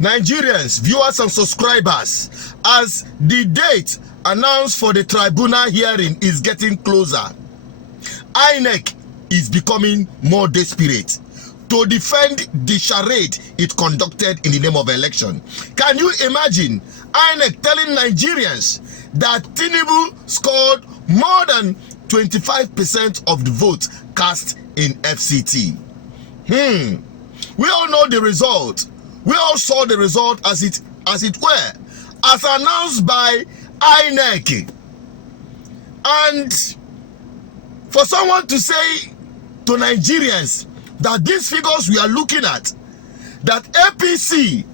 Nigerians, viewers and subscribers, as the date announced for the tribunal hearing is getting closer, INEC is becoming more desperate to defend the charade it conducted in the name of election. Can you imagine INEC telling Nigerians that Tinubu scored more than 25% of the vote cast in FCT? We all know the result. We all saw the result as it were, as announced by INEC. And for someone to say to Nigerians that these figures we are looking at, that APC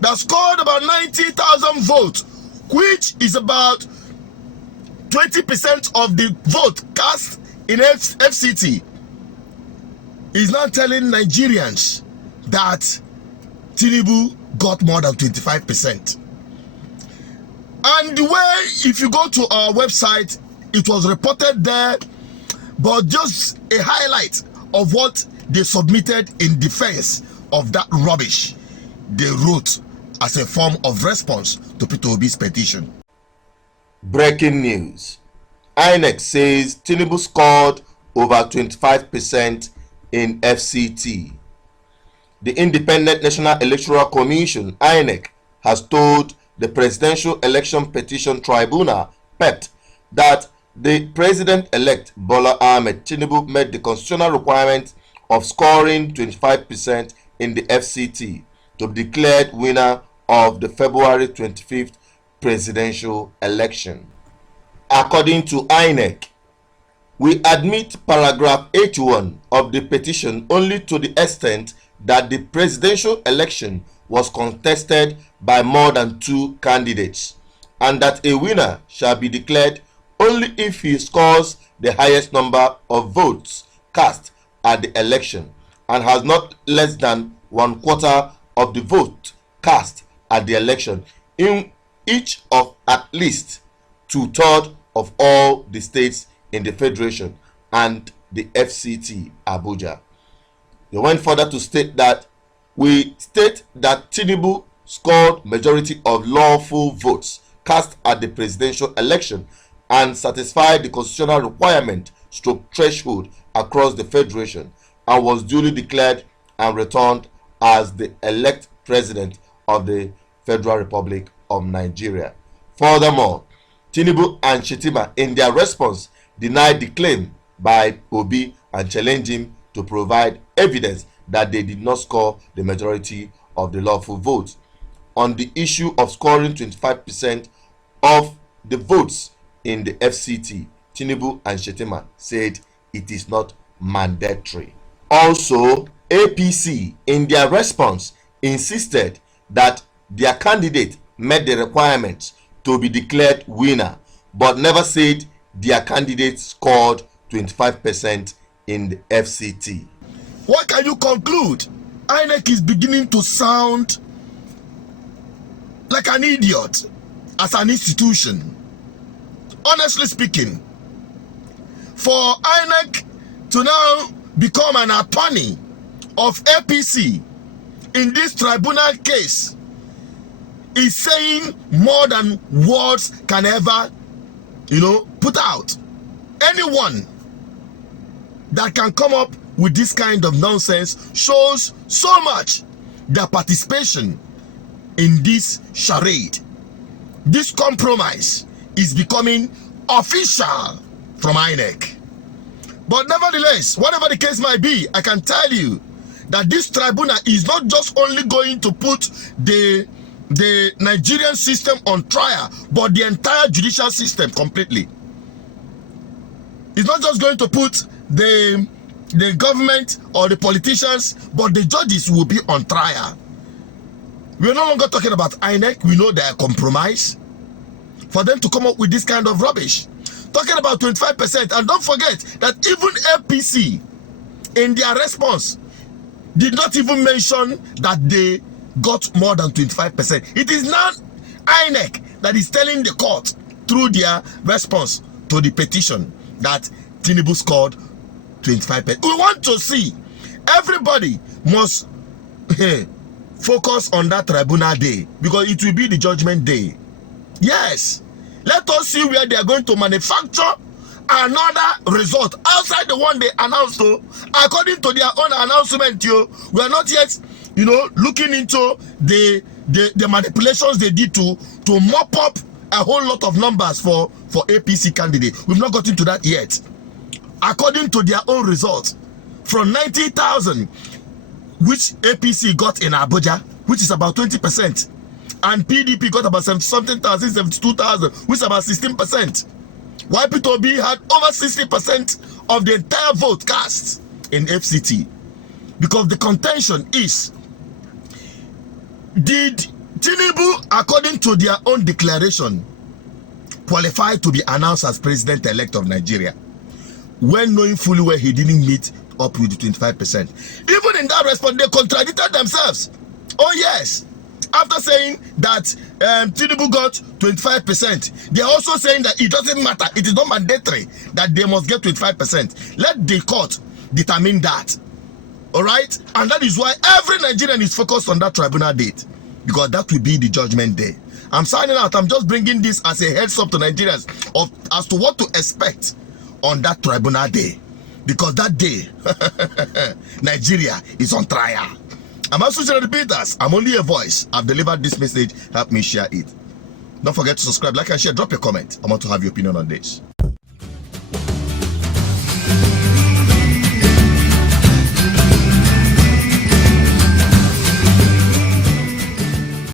that scored about 90,000 votes, which is about 20% of the vote cast in FCT, is now telling Nigerians that Tinubu got more than 25%. And the way, if you go to our website, it was reported there, but just a highlight of what they submitted in defense of that rubbish they wrote as a form of response to Peter Obi's petition. Breaking news. INEC says Tinubu scored over 25% in FCT. The Independent National Electoral Commission, INEC, has told the Presidential Election Petition Tribunal, PET, that the President-elect Bola Ahmed Tinubu met the constitutional requirement of scoring 25% in the FCT to be declared winner of the February 25th presidential election. According to INEC, we admit paragraph 81 of the petition only to the extent that the presidential election was contested by more than 2 candidates, and that a winner shall be declared only if he scores the highest number of votes cast at the election and has not less than 1/4 of the vote cast at the election in each of at least 2/3 of all the states in the Federation and the FCT ABUJA. They went further to state that we state that Tinubu scored majority of lawful votes cast at the presidential election and satisfied the constitutional requirement threshold across the Federation and was duly declared and returned as the elect president of the Federal Republic of Nigeria. Furthermore, Tinubu and Shettima in their response denied the claim by Obi and challenged him to provide evidence that they did not score the majority of the lawful votes. On the issue of scoring 25% of the votes in the FCT, Tinubu and Shettima said it is not mandatory. Also, APC in their response insisted that their candidate met the requirements to be declared winner, but never said their candidate scored 25% in the FCT. What can you conclude? INEC is beginning to sound like an idiot as an institution. Honestly speaking, for INEC to now become an attorney of APC in this tribunal case is saying more than words can ever, put out. Anyone that can come up with this kind of nonsense shows so much their participation in this charade. This compromise is becoming official from INEC. But nevertheless, whatever the case might be, I can tell you that this tribunal is not just only going to put the Nigerian system on trial, but the entire judicial system completely. It's not just going to put the government or the politicians, but the judges will be on trial. We're no longer talking about INEC. We know they are compromised for them to come up with this kind of rubbish. Talking about 25%, and don't forget that even APC in their response did not even mention that they got more than 25%. It is now INEC that is telling the court through their response to the petition that Tinubu scored 25%. We want to see. Everybody must focus on that tribunal day, because it will be the judgment day. Yes, let us see where they are going to manufacture another result outside the one they announced. According to their own announcement, we are not yet, looking into the manipulations they did to mop up a whole lot of numbers for APC candidate. We've not gotten to that yet. According to their own results, from 90,000 which APC got in Abuja, which is about 20%, and PDP got about 70-something-thousand, 72,000, which is about 16%. YPTOB had over 60% of the entire vote cast in FCT. Because the contention is, did Tinubu, according to their own declaration, qualify to be announced as president-elect of Nigeria, when knowing fully well he didn't meet up with the 25%? Even in that response, they contradicted themselves. Oh yes, after saying that Tinubu got 25%, they are also saying that it doesn't matter, it is not mandatory that they must get 25%. Let the court determine that. All right, and that is why every Nigerian is focused on that tribunal date, because that will be the judgment day. I'm signing out. I'm just bringing this as a heads up to Nigerians as to what to expect on that tribunal day, because that day Nigeria is on trial. I'm also General Peters. I'm only a voice. I've delivered this message. Help me share it. Don't forget to subscribe, like, and share. Drop a comment. I want to have your opinion on this.